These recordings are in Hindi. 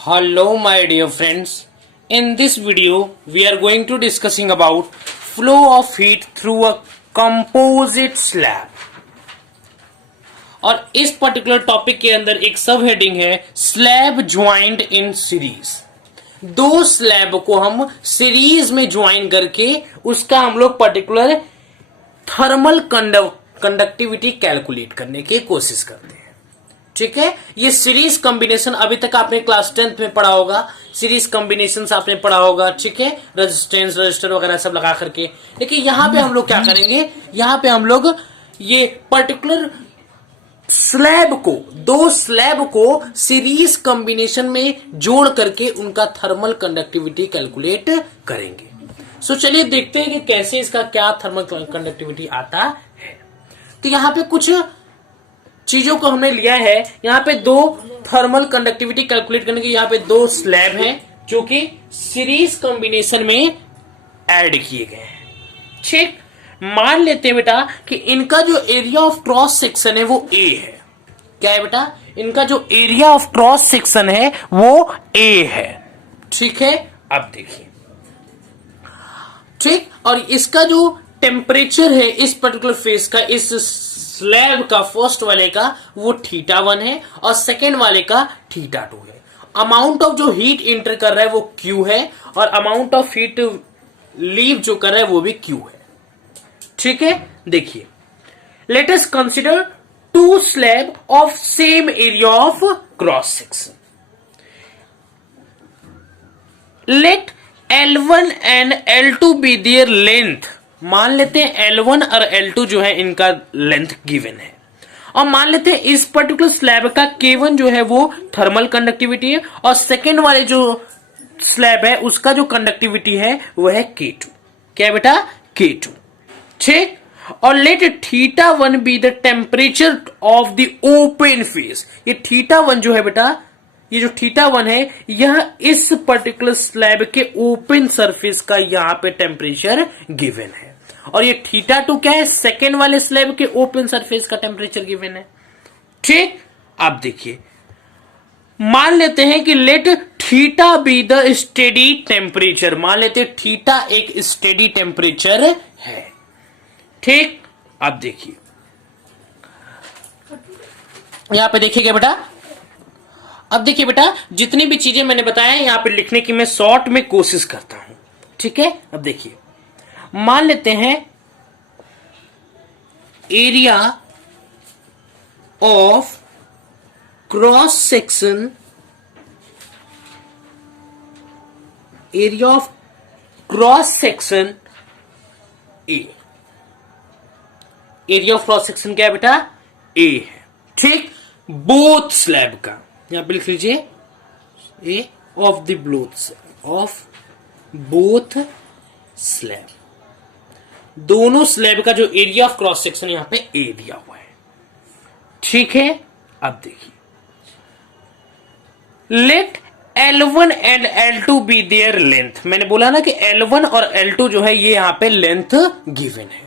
Hello my dear friends, in this video we are going to discussing about flow of heat through a composite slab। और इस पर्टिकुलर टॉपिक के अंदर एक सब हेडिंग है स्लैब ज्वाइंट इन सीरीज। दो स्लैब को हम सीरीज में ज्वाइन करके उसका हम लोग पर्टिकुलर थर्मल कंडक्टिविटी कैलकुलेट करने की कोशिश करते हैं। ठीक है, ये सीरीज कॉम्बिनेशन अभी तक आपने क्लास 10th में पढ़ा होगा, सीरीज कॉम्बिनेशन आपने पढ़ा होगा। ठीक है, रेजिस्टेंस रजिस्टर वगैरह सब लगा करके। लेकिन यहां पे हम लोग क्या करेंगे, यहां पे हम लोग ये पर्टिकुलर स्लैब को, दो स्लैब को सीरीज कॉम्बिनेशन में जोड़ करके उनका थर्मल कंडक्टिविटी कैलकुलेट करेंगे। सो चलिए देखते हैं कि कैसे इसका क्या थर्मल कंडक्टिविटी आता है। तो यहां पे कुछ चीजों को हमने लिया है। यहां पे दो थर्मल कंडक्टिविटी कैलकुलेट करने के यहां पे दो स्लैब हैं जो कि सीरीज कॉम्बिनेशन में ऐड किए गए हैं। ठीक, मान लेते हैं बेटा कि इनका जो एरिया ऑफ क्रॉस सेक्शन है वो ए है। क्या है बेटा, इनका जो एरिया ऑफ क्रॉस सेक्शन है वो ए है। ठीक है, अब देखिए। ठीक, और इसका जो टेम्परेचर है इस पर्टिकुलर फेस का, इस स्लैब का फर्स्ट वाले का वो θ1 है और सेकेंड वाले का θ2 है। अमाउंट ऑफ जो हीट इंटर कर रहा है वो Q है और अमाउंट ऑफ हीट लीव जो कर रहा है वो भी Q है। ठीक है, देखिए, let us consider two slab of same area of cross section. Let L1 and L2 be their length. मान लेते हैं L1 और L2 जो है इनका लेंथ गिवन है और मान लेते हैं इस पर्टिकुलर स्लैब का K1 जो है वो थर्मल कंडक्टिविटी है और सेकेंड वाले जो स्लैब है उसका जो कंडक्टिविटी है वो है K2। क्या है बेटा, K2। ठीक, और let θ1 be the temperature of the open face. ये θ1 जो है बेटा, ये जो θ1 है यह इस पर्टिकुलर स्लैब के ओपन सरफेस का यहां पे टेम्परेचर गिवन है और ये θ2 क्या है, सेकेंड वाले स्लैब के ओपन सरफेस का टेम्परेचर गिवन है। ठीक, अब देखिए, मान लेते हैं कि let θ be the steady temperature. मान लेते हैं θ एक स्टेडी टेम्परेचर है। ठीक, अब देखिए, यहां पे देखिएगा बेटा, अब देखिए बेटा, जितनी भी चीजें मैंने बताया यहां पे लिखने की मैं शॉर्ट में कोशिश करता हूं। ठीक है, अब देखिए, मान लेते हैं area of cross section, area of cross section A. Area of cross section क्या है बेटा, ए है। ठीक, बोथ स्लैब का, यहां पे लिख लीजिए ए ऑफ द बोथ स्लैब। दोनों स्लैब का जो एरिया ऑफ क्रॉस सेक्शन यहां पे ए दिया हुआ है। ठीक है, अब देखिए, let L1 and L2 be their length. मैंने बोला ना कि L1 और L2 जो है ये यहां पे लेंथ गिवन है,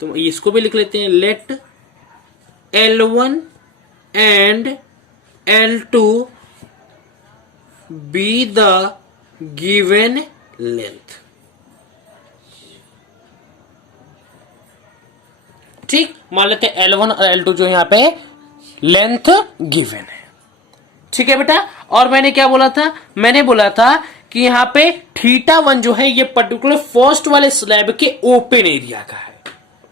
तो इसको भी लिख लेते हैं। Let L1 and L2 be the given length. ठीक, मान लेते हैं L1 और L2 जो यहां पे लेंथ गिवन है। ठीक है बेटा, और मैंने क्या बोला था, मैंने बोला था कि यहां पे θ1 जो है ये पर्टिकुलर फर्स्ट वाले स्लैब के ओपन एरिया का है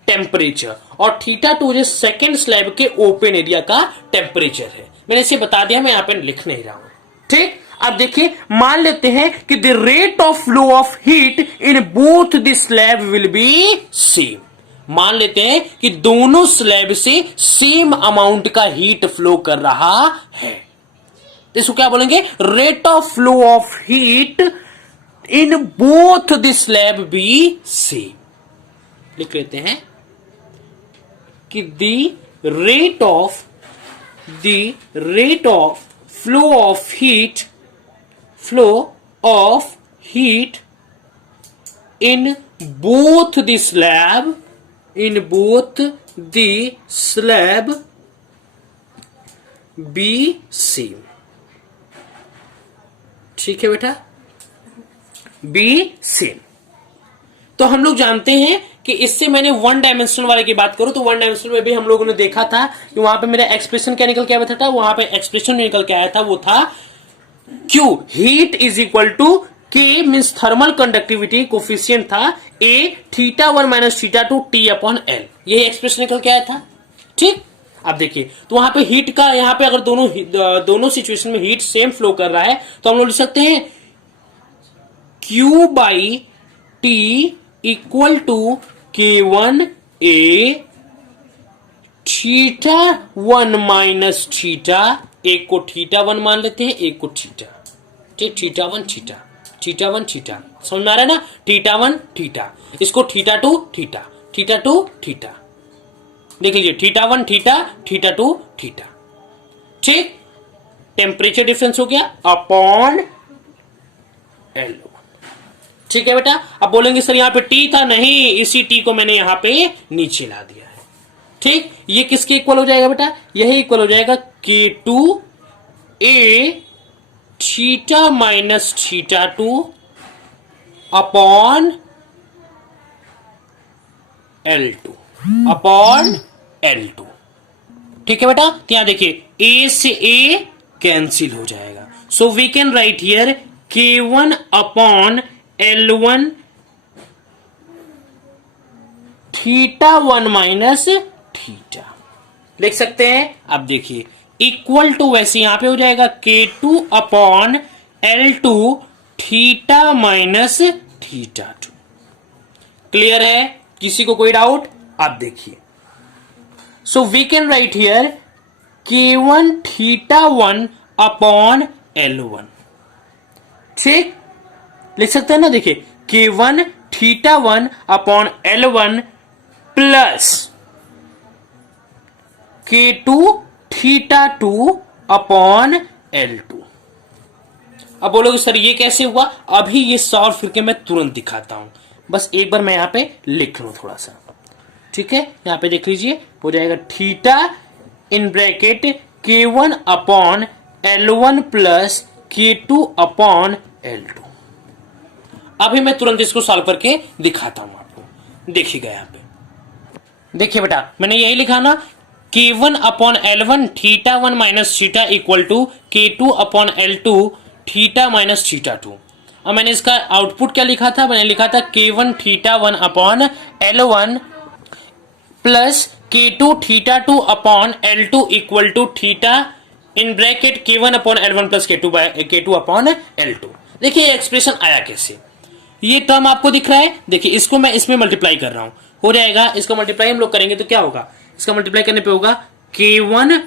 टेम्परेचर और θ2 जो सेकेंड स्लैब के ओपन एरिया का टेम्परेचर है। मैंने इसे बता दिया, मैं यहां पे लिख नहीं रहा हूं। ठीक, अब देखिए, मान लेते हैं कि the rate of flow of heat in both the slab will be same. मान लेते हैं कि दोनों स्लैब से सेम अमाउंट का हीट फ्लो कर रहा है, तो इसको क्या बोलेंगे, rate of flow of heat in both the slab B same. लिख लेते हैं कि the rate of flow of heat in both the slab B same. ठीक है बेटा, बी सेम। तो हम लोग जानते हैं कि इससे मैंने वन डायमेंशनल वाले की बात करूं तो वन डायमेंशनल में भी हम लोगों ने देखा था कि वहां पे मेरा एक्सप्रेशन क्या निकल के आया था, वहां पे एक्सप्रेशन निकल के आया था, वो था Q heat is equal to K means thermal conductivity coefficient था A θ1 minus θ2 T upon L, ये एक्सप्रेशन निकल के आया था। ठीक, अब देखिए तो वहां पे हीट का, यहां पे अगर दोनों सिचुएशन में हीट सेम फ्लो कर रहा है तो हम लोग लिख सकते हैं Q by T equal to K1 A θ1 minus theta, एक को θ1 मान लेते हैं, एक को थीटा, ठीक, θ1 थीटा, θ1 थीटा, समझ में आ रहा है ना, θ1 थीटा, इसको θ2 थीटा, θ2 थीटा, देख लीजिए θ1 थीटा, θ2 थीटा, ठीक। टेम्परेचर डिफरेंस हो गया अपॉन L1, ठीक है बेटा। अब बोलेंगे सर यहां पे T था, नहीं, इसी T को मैंने यहां पे नीचे ला दिया है, ठीक। ये किसके इक्वल हो जाएगा बेटा, यही इक्वल हो जाएगा K2 A theta minus θ2 upon L2 upon L2, ठीक है बेटा। तो यहां देखिए A से A कैंसिल हो जाएगा, so we can write here K1 upon L1 θ1 minus theta लिख सकते हैं। अब देखिए इक्वल टू वैसे यहां पे हो जाएगा K2 upon L2 theta minus θ2। Clear है, किसी को कोई डाउट? अब देखिए so we can write here K1 θ1 upon L1, ठीक, लिख सकते हैं ना। देखिए K1 θ1 upon L1 plus K2 θ2 upon L2। अब बोलोगे सर ये कैसे हुआ, अभी ये सॉल्व करके मैं तुरंत दिखाता हूं, बस एक बार मैं यहां पे लिख लूं थोड़ा सा, ठीक है। यहां पे देख लीजिए हो जाएगा theta in bracket K1 upon L1 plus K2 upon L2। अभी मैं तुरंत इसको सॉल्व करके दिखाता हूं आपको, देखिएगा यहां पे। देखिए बेटा मैंने यही लिखा ना, K1 upon L1 θ1 minus theta equal to K2 upon L2 theta minus θ2। अब मैंने इसका आउटपुट क्या लिखा था, मैंने लिखा था K1 θ1 upon L1 plus K2 θ2 upon L2 equal to theta in bracket K1 upon L1 plus K2 upon L2। देखिए एक्सप्रेशन आया कैसे, ये टर्म आपको दिख रहा है, देखिए इसको मैं इसमें मल्टीप्लाई कर रहा हूं, हो जाएगा, इसको मल्टीप्लाई हम लोग करेंगे तो क्या होगा, इसका मल्टीप्लाई करने पे होगा K1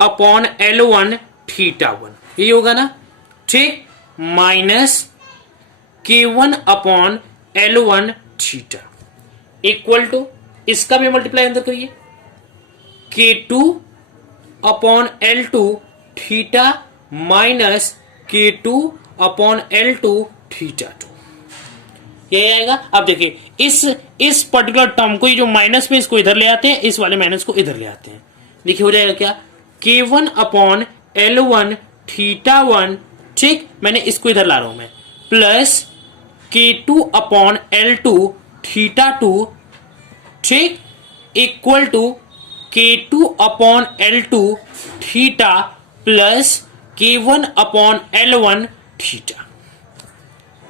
अपॉन L1 θ1, ये होगा ना, ठीक, minus K1 upon L1 theta equal to, इसका भी मल्टीप्लाई अंदर करिए, K2 upon L2 theta minus K2 upon L2 θ2, ये आएगा। अब देखिए इस पर्टिकुलर टर्म को, ये जो माइनस में, इसको इधर ले आते हैं, इस वाले माइनस को इधर ले आते हैं, देखिए हो जाएगा क्या, K1 अपॉन L1 θ1, ठीक, मैंने इसको इधर ला रहा हूं मैं, प्लस K2 अपॉन L2 θ2, ठीक, equal to K2 upon L2 theta plus K1 upon L1 theta,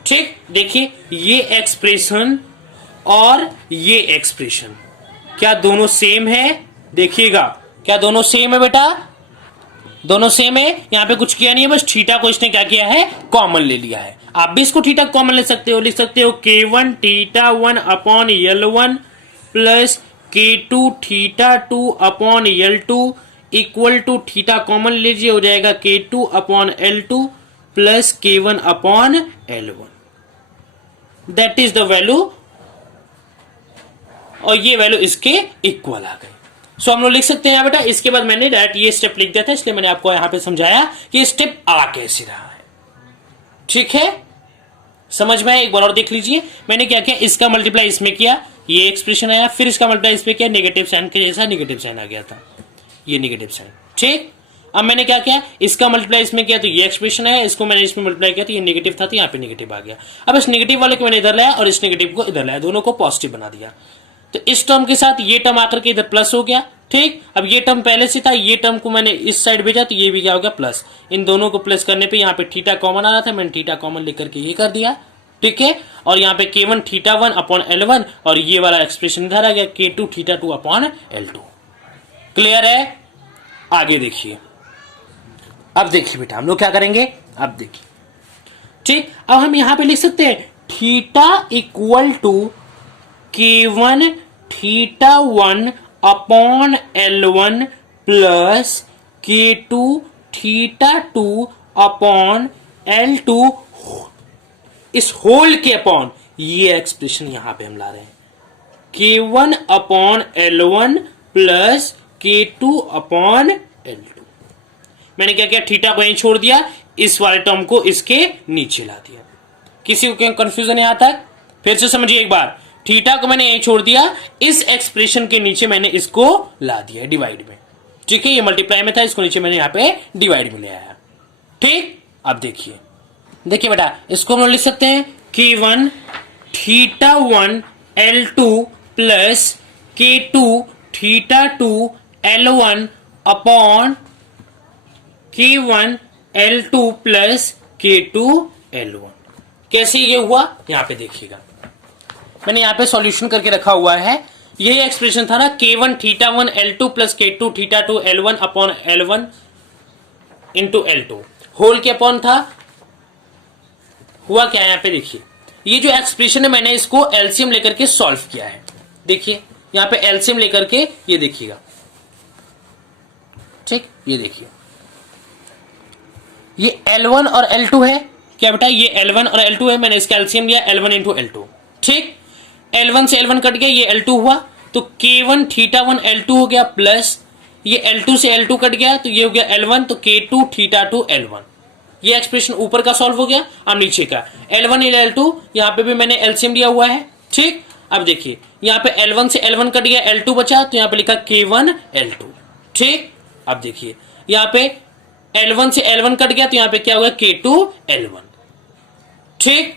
ठीक। देखिए ये एक्सप्रेशन और ये एक्सप्रेशन क्या दोनों सेम है, देखिएगा क्या दोनों सेम है बेटा, दोनों सेम है, यहां पे कुछ किया नहीं है, बस थीटा को इसने क्या किया है, कॉमन ले लिया है। आप भी इसको थीटा कॉमन ले सकते हो, लिख सकते हो K1 θ1 upon L1 plus K2 θ2 upon L2 equal to theta common लीजिए, हो जाएगा K2 upon L2 plus K1 upon L1, that is the value, और ये वैल्यू इसके इक्वल आ गई। सो हम लोग लिख सकते हैं बेटा, इसके बाद मैंने डायरेक्ट ये स्टेप लिख दिया था, इसलिए मैंने आपको यहां पे समझाया कि स्टेप आ कैसे रहा है, ठीक है, समझ में आया। एक बार और देख लीजिए, मैंने क्या किया, इसका मल्टीप्लाई इसमें किया, ये एक्सप्रेशन आया, फिर इसका मल्टीप्लाई इसमें किया, नेगेटिव साइन के जैसा नेगेटिव साइन आ गया था, ये नेगेटिव साइन, ठीक। अब मैंने क्या किया, इसका मल्टीप्लाई इसमें किया तो ये एक्सप्रेशन है, इसको मैंने इसमें मल्टीप्लाई किया तो ये नेगेटिव था तो यहाँ पे नेगेटिव आ गया। अब इस नेगेटिव वाले को मैंने इधर लाया और इस नेगेटिव को इधर लाया, दोनों को पॉजिटिव बना दिया। तो इस टर्म के साथ ये टर्म आकर के इधर प्लस हो गया। ठीक, अब ये टर्म पहले से था, ये टर्म को मैंने इस साइड भेजा तो ये भी क्या हो गया प्लस। इन दोनों को प्लस करने पे यहाँ पे थीटा कॉमन आ रहा था, मैंने थीटा कॉमन लेकर के ये कर दिया। ठीक है, और यहाँ पे K1 थीटा 1 अपॉन L1 और ये वाला एक्सप्रेशन इधर आ गया K2 theta 2 upon L2। Clear है? आगे देखिए, अब देखिए बेटा हम लोग क्या करेंगे, अब देखिए। ठीक, अब हम यहां पे लिख सकते हैं theta equal to K1 theta 1 upon L1 plus K2 theta 2 upon L2 इस होल के अपॉन ये एक्सप्रेशन यहां पे हम ला रहे हैं K1 upon L1 plus K2 upon L2। मैंने क्या किया, थीटा को यहीं छोड़ दिया, इस वाले टर्म को इसके नीचे ला दिया। किसी को क्या कंफ्यूजन है यहां तक? फिर से समझिए एक बार, थीटा को मैंने यहीं छोड़ दिया, इस एक्सप्रेशन के नीचे मैंने इसको ला दिया डिवाइड में। ठीक है, ये मल्टीप्लाई में था, इसको नीचे मैंने यहां पे डिवाइड में ले आया। ठीक, अब देखिए, देखिए बेटा इसको हम लिख सकते हैं K1 theta 1 L2 plus K2 theta 2 L1 upon K1 L2 plus K2 L1। कैसे ये हुआ यहां पे देखिएगा, मैंने यहां पे सॉल्यूशन करके रखा हुआ है। यही एक्सप्रेशन था ना, K1 theta 1 L2 plus K2 theta 2 L1 upon L1 into L2 whole के अपॉन था। हुआ क्या यहां पे देखिए, ये जो एक्सप्रेशन है मैंने इसको एलसीएम लेकर के सॉल्व किया है। देखिए यहां पे एलसीएम लेकर के ये देखिएगा। ठीक, ये देखिए ये L1 और L2 है क्या बेटा, ये L1 और L2 है, मैंने इसका एलसीएम लिया L1 इंटू L2। ठीक, L1 से L1 कट गया, ये L2 हुआ तो K1 थीटा 1 L2 हो गया प्लस ये L2 से L2 कट गया तो ये हो गया L1 तो K2 थीटा 2 L1। ये एक्सप्रेशन ऊपर का सॉल्व हो गया। अब नीचे का L1 और L2 यहां पे भी मैंने एलसीएम लिया हुआ है। ठीक, अब देखिए यहां पे L1 से L1 कट गया, L2 बचा तो यहां पे लिखा K1 L2। ठीक, अब देखिए यहां पे L1 से L1 कट गया तो यहां पे क्या होगा K2 L1। ठीक,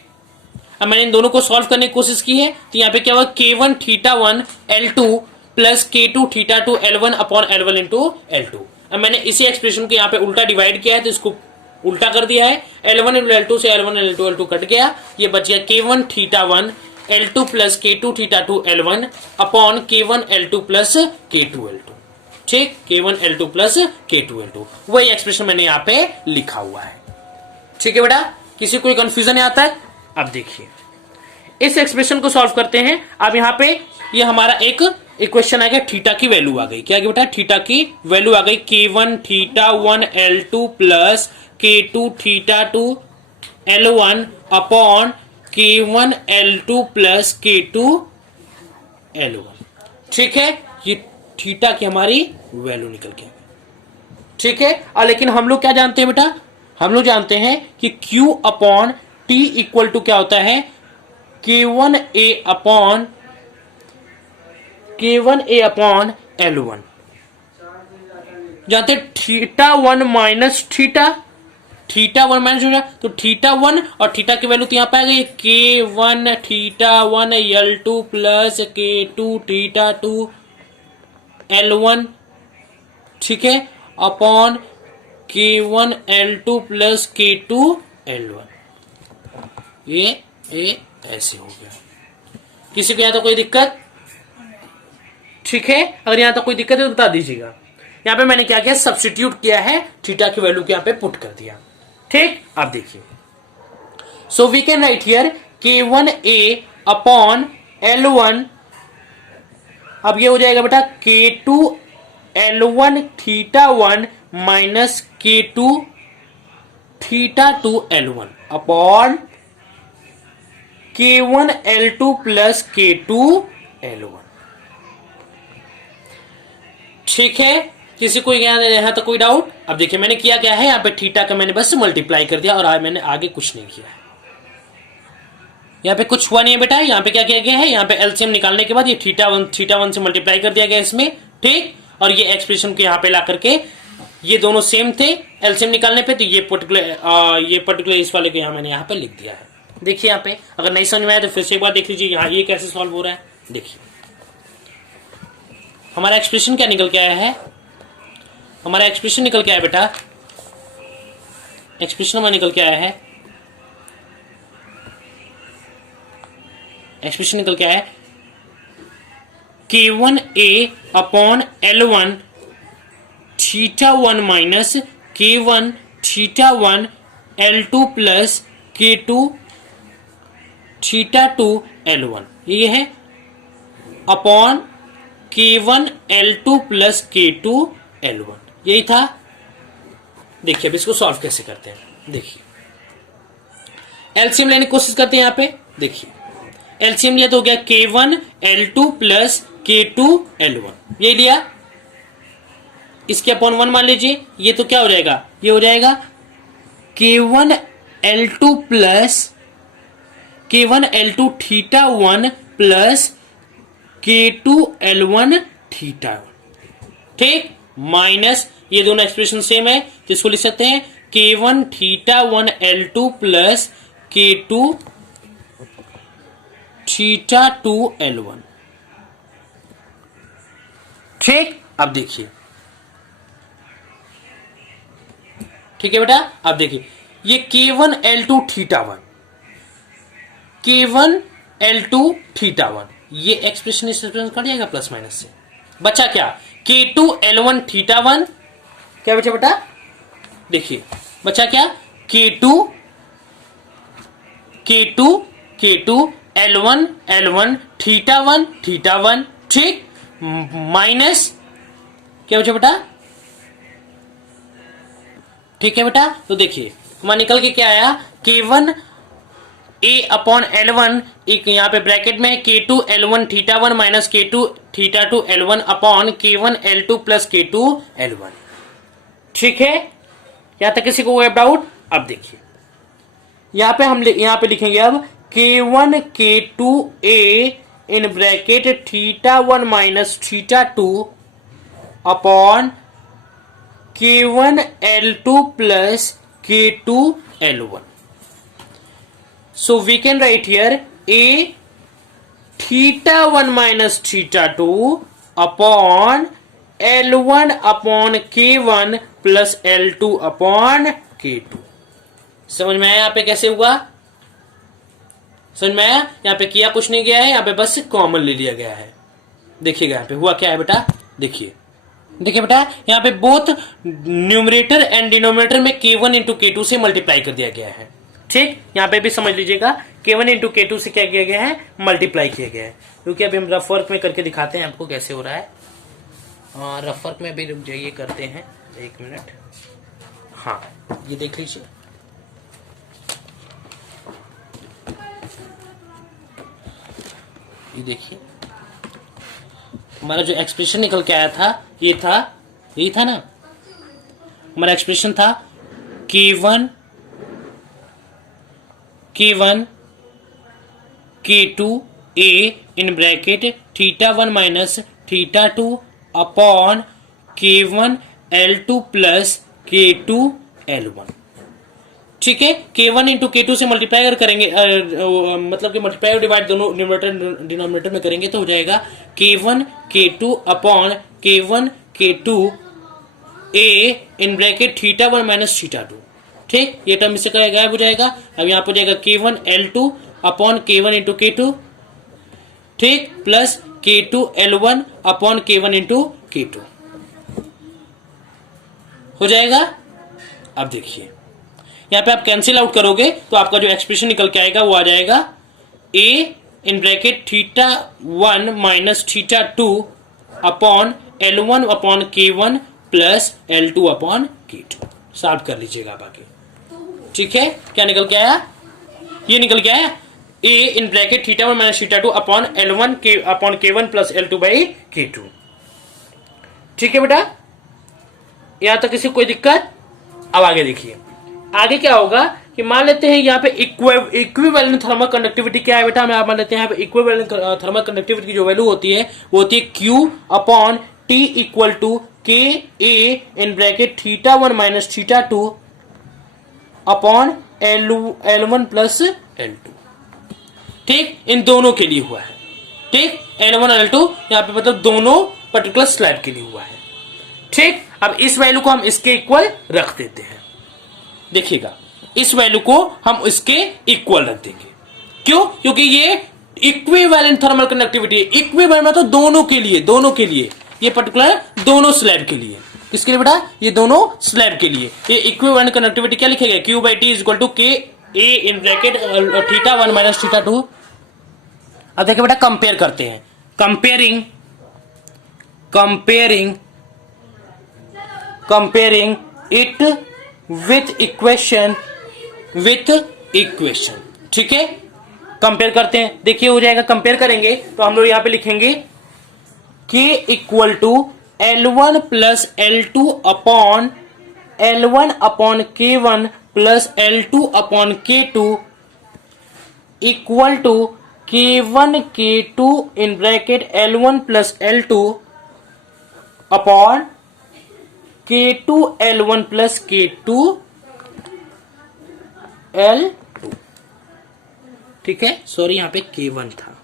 अब मैंने इन दोनों को सॉल्व करने की कोशिश की है तो यहां पे क्या होगा K1 theta 1 L2 plus K2 theta 2 L1 upon L1 into L2। अब मैंने इसी एक्सप्रेशन को यहां पे उल्टा डिवाइड किया है तो इसको उल्टा कर दिया है। L1 इंटू L2 से L1 L2 L2 कट गया, ये बच गया K1 theta 1 L2 plus K2 theta 2 L1 upon K1 L2 plus K2 L2। ठीक, K1 L2 plus K2 L2 वही एक्सप्रेशन मैंने यहां पे लिखा हुआ है। ठीक है बेटा, किसी कोई कंफ्यूजन आता है? अब देखिए इस एक्सप्रेशन को सॉल्व करते हैं। अब यहां पे ये हमारा एक इक्वेशन आ गया, थीटा की वैल्यू आ गई। क्या बेटा, थीटा की वैल्यू आ गई K1 theta 1 L2 plus K2 theta 2 L1 upon K1 L2 plus K2 L1। ठीक है, ये थीटा की हमारी वैल्यू निकल के। ठीक है, और लेकिन हम लोग क्या जानते हैं बेटा, हम लोग जानते हैं कि Q upon T equal to क्या होता है K1A अपॉन L1। जानते theta 1 minus theta 1 minus theta, तो थीटा 1 और थीटा की वैल्यू तो यहां पे आ गई K1 theta 1 L2 plus K2 theta 2 L1। ठीक है, upon K1 L2 plus K2 L1। ये ऐसे हो गया। किसी को यहां तो कोई दिक्कत? ठीक है, अगर यहां तक कोई दिक्कत है तो बता दीजिएगा। यहां पे मैंने क्या किया, सब्स्टिट्यूट किया है, थीटा की वैल्यू को यहां पे पुट कर दिया। ठीक, अब देखिए, so we can write here K1A upon L1। अब ये हो जाएगा बेटा K2 L1 theta 1 minus K2 theta 2 L1 upon K1 L2 plus K2 L1। ठीक है, किसी को यहां तक कोई डाउट? अब देखिए मैंने किया क्या है, यहां पे थीटा का मैंने बस मल्टीप्लाई कर दिया और मैंने आगे कुछ नहीं किया है। यहां पे कुछ हुआ नहीं है बेटा। यहां पे क्या किया गया है, यहां पे एलसीएम निकालने के बाद ये थीटा 1 से मल्टीप्लाई कर दिया गया इसमें। ठीक, और ये एक्सप्रेशन को यहां पे ला करके ये दोनों सेम थे एलसीएम निकालने पे, तो ये पर्टिकुलर इस वाले को यहाँ मैंने यहाँ पे लिख दिया है। देखिए यहाँ पे अगर नहीं समझ में आया तो फिर से एक बार देख लीजिए यहाँ ये कैसे सॉल्व हो रहा है। देखिए हमारा एक्सप्रेशन क्या निकल के आया है, हमारा एक्सप्रेशन निकल के आया बेटा, एक्सप्रेशन हमारा निकल के आया है, एक्सप्रेशन निकल के आया है K1A upon L1 θ1 minus K1 θ1 L2 plus K2 θ2 L1, ये है upon K1 L2 plus K2 L1, यही था। देखिए अब इसको सॉल्व कैसे करते हैं, देखिए एलसीएम लेने की कोशिश करते हैं। यहाँ पे देखिए एलसीएम लिया तो हो गया K1 L2 plus K2 L1, ये लिया, इसके अपॉन 1 मान लीजिए, ये तो क्या हो जाएगा, ये हो जाएगा K1 L2 plus K1 L2 θ1 plus K2 L1 θ1, ठीक, माइनस ये दोनों एक्सप्रेशन सेम है तो इसको लिख सकते हैं K1 θ1 L2 plus K2 θ2 L1, ठीक। अब देखिए, ठीक है बेटा, अब देखिए ये K1 L2 θ1, K1 L2 θ1, ये एक्सप्रेशन इस एक्सप्रेशन कट जाएगा प्लस माइनस से, बचा क्या K2 L1 θ1, क्या बचा बेटा, देखिए बचा क्या K2 L1 θ1, ठीक, माइनस क्या बचा बेटा, ठीक है बेटा। तो देखिए हमारा निकल के क्या आया K1 A अपॉन L1, एक यहाँ पे ब्रैकेट में K2 L1 θ1 minus K2 θ2 L1 upon K1 L2 plus K2 L1, ठीक है, यहां तक किसी को कोई डाउट। अब देखिए यहां पे हम यहां पे लिखेंगे अब K1 K2 A in bracket θ1 minus θ2 upon K1 L2 plus K2 L1. So we can write here A θ1 minus θ2 upon L1 upon K1 plus L2 upon K2. समझ में आया यहाँ पे कैसे हुआ, समझ में आया, यहाँ पे किया कुछ नहीं गया है, यहाँ पे बस कॉमन ले लिया गया है। देखिएगा यहाँ पे हुआ क्या है बेटा, देखिए देखिए बेटा यहाँ पे बोथ न्यूमरेटर एंड डिनोमिनेटर में K1 इंटू K2 से मल्टीप्लाई कर दिया गया है, ठीक। यहाँ पे भी समझ लीजिएगा K1 इंटू K2 से क्या किया गया है, मल्टीप्लाई किया गया है। क्योंकि अभी हम रफ वर्क में करके दिखाते हैं आपको कैसे हो रहा है, रफ वर्क में भी रुक जाइए करते हैं, एक मिनट। हाँ ये देख लीजिए, ये देखिए हमारा जो एक्सप्रेशन निकल के आया था ये था, यही था ना हमारा एक्सप्रेशन था K1 K2 A in bracket θ1 minus θ2 upon K1 L2 plus K2 L1, ठीक है। K1 इंटू K2 से मल्टीप्लाई अगर करेंगे मतलब कि मल्टीप्लाई और डिवाइड दोनों न्यूमरेटर डिनोमिनेटर में करेंगे तो हो जाएगा K1 K2 upon K1 K2 A in bracket θ1 minus θ2, ठीक। ये टर्म इससे गायब हो जाएगा। अब यहाँ पर हो जाएगा K1 L2 upon K1 into K2, ठीक, plus K2 L1 upon K1 into K2 हो जाएगा। अब देखिए यहाँ पे आप कैंसिल आउट करोगे तो आपका जो एक्सप्रेशन निकल के आएगा वो आ जाएगा A in bracket θ1 minus θ2 upon L1 upon K1 plus L2 upon K2। Solve कर लीजिएगा आप आगे, ठीक है। क्या निकल के आया, ये निकल के आया A in bracket θ1 minus θ2 upon L1 upon K1 plus L2 by K2, ठीक है बेटा। यहां तक किसी कोई दिक्कत। अब आगे देखिए आगे क्या होगा कि मान लेते हैं यहाँ पे इक्विवेलेंट थर्मल कंडक्टिविटी क्या है बेटा, हमें आप मान लेते हैं यहाँ पे इक्विवेलेंट थर्मल कंडक्टिविटी की जो वैल्यू होती है वो होती है Q upon T equal to K A in bracket θ1 minus θ2 upon L1 plus L2। ठीक, इन दोनों के लिए हुआ है। ठीक, L1 और L2 यहां पे मतलब दोनों पर्टिकुलर स्लैब के लिए हुआ है। ठीक, अब इस वैल्यू को हम इसके इक्वल रख देते हैं। देखिएगा, इस वैल्यू को हम इसके इक्वल रख देंगे। क्यों? क्योंकि ये इक्विवेलेंट थर्मल कंडक्टिविटी है। इक्विवेलेंट मतलब दोनों के लिए, ये पर्टिकुलर दोनों स्लैब के लिए। किसके लिए बेटा? ये दोनों स्लैब के लिए। ये इक्विवेलेंट कंडक्टिविटी क्या लिखेगा? Q by T equal to K A in bracket θ1 minus θ2। अब देखिए बेटा, कंपेयर करते हैं। Comparing it with equation. ठीक है, कंपेयर करते हैं। देखिए हो जाएगा, कंपेयर करेंगे तो हम लोग यहां पे लिखेंगे k equal to L1 plus L2 upon L1 upon K1 plus L2 upon K2 equal to K1 K2 in bracket L1 plus L2 upon K2 L1 plus K2 L2। ठीक है, सॉरी यहां पे K1 था।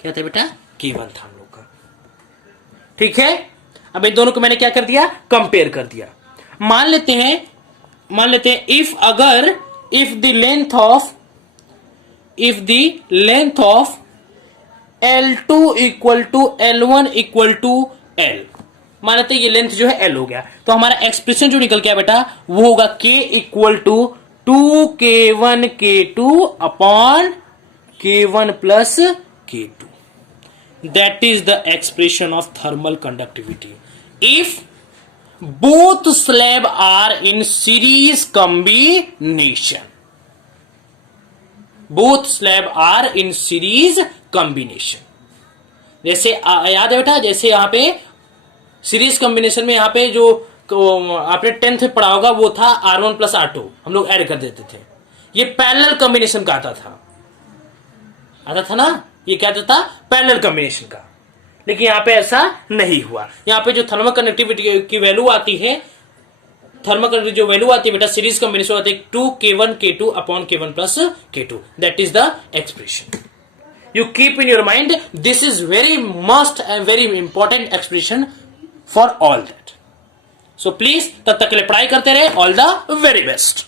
क्या था बेटा? K1 था हम लोग का। ठीक है, अब इन दोनों को मैंने क्या कर दिया? कंपेयर कर दिया। मान लेते हैं if the length of L2 equal to L1 equal to L, मान लेते हैं ये लेंथ जो है L हो गया, तो हमारा एक्सप्रेशन जो निकल गया बेटा वो होगा K equal to 2K1 K2 upon K1 plus K2। That is the expression of thermal conductivity if both slab are in series combination। both slab are in series combination। जैसे याद है बेटा, जैसे यहां पे सीरीज कॉम्बिनेशन में यहां पे जो आपने 10th में पढ़ा होगा वो था R1 प्लस R2, हम लोग ऐड कर देते थे। ये पैरेलल कॉम्बिनेशन का आता था ना, ये क्या आता था? पैरेलल कॉम्बिनेशन का। लेकिन यहां पे ऐसा नहीं हुआ। यहां पे जो थर्मल कंडक्टिविटी की वैल्यू आती है, थर्मल कंडक्टिविटी जो वैल्यू आती है बेटा सीरीज कॉम्बिनेशन आती है 2K1 K2 upon K1 plus K2। That is the expression. You keep in your mind, this is very must and very important expression for all that. So please तब तक के लिए पढ़ाई करते रहे। All the very best.